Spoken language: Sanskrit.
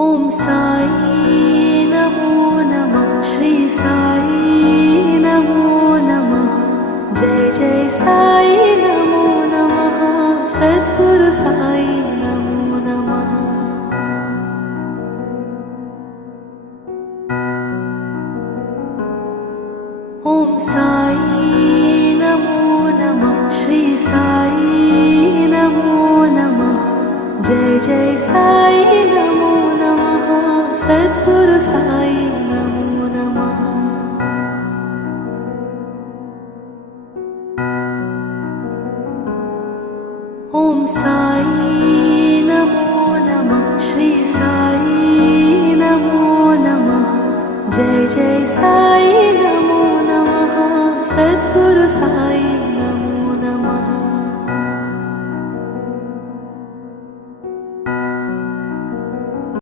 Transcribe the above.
ॐ साई नमो नमः। श्री साई नमो नमः। जय जय साई नमो नमः। सद्गुरु साई नमो नमः। ॐ साई नमो नमः। श्री साई नमो नमः। जय जय साई नमो नमः। सद्गुरु साई नमो नमः। ॐ साई नमो नमः। श्री साई नमो नमः। जय जय साई